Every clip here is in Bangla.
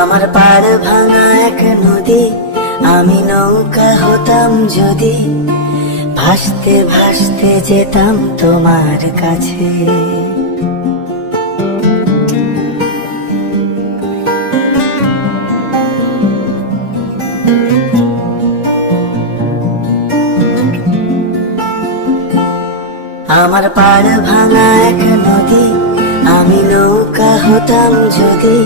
আমার পাড় ভাঙা এক নদী, আমি নৌকা হতাম যদি, ভাসতে ভাসতে যেতাম তোমার কাছে। আমার পাড় ভাঙা এক নদী, আমি নৌকা হতাম যদি,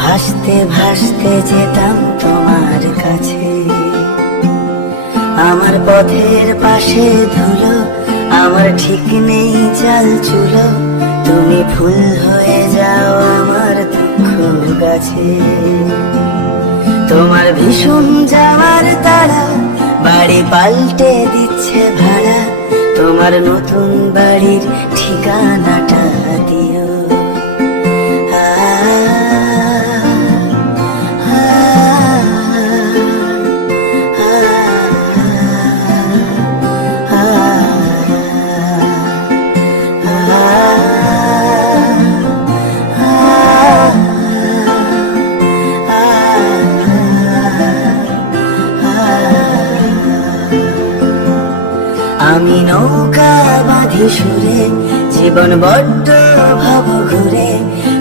ভাসতে ভাসতে যেতাম তোমার কাছে। আমার পথের পাশে ধুলো, আমার ঠিক নেই চাল চুলো, তুমি ফুল হয়ে যাও আমার দুঃখ গাছে। তোমার ভীষণ যাওয়ার তাড়া, বাড়ি পাল্টে দিচ্ছে ভাড়া, তোমার নতুন বাড়ির ঠিকানাটা দিও। আমি নৌকা বাঁধি সুরে, জীবন বড্ড ভাব ঘুরে,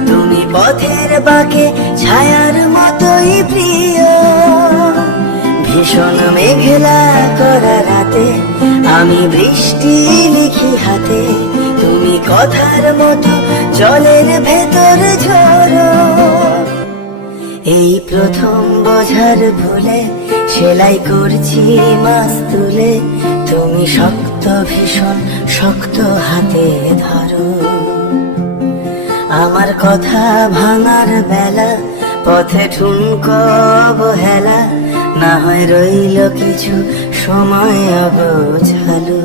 তুমি পথের বাঁকে ছায়ার মতোই প্রিয়। ভীষণ মেঘলা করা রাতে, আমি বৃষ্টি লিখি হাতে, তুমি কথার মতো জলের ভেতর ঝরো। এই প্রথম বোঝার ভুলে, সেলাই করছি মাছ তুলে, তুমি শক্ত ভীষণ শক্ত হাতে ধরো। আমার কথা ভাঙার বেলা, পথে ঠুনকো অবহেলা, না হয় রইল কিছু সময় অগোছালো।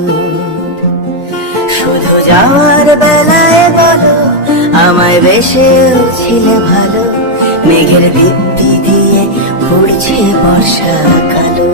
শুধু যাওয়ার বেলায় বলো, আমায় বেশেও ছিলে ভালো, মেঘের দিব্যি দিয়ে পড়ছে বর্ষা কালো।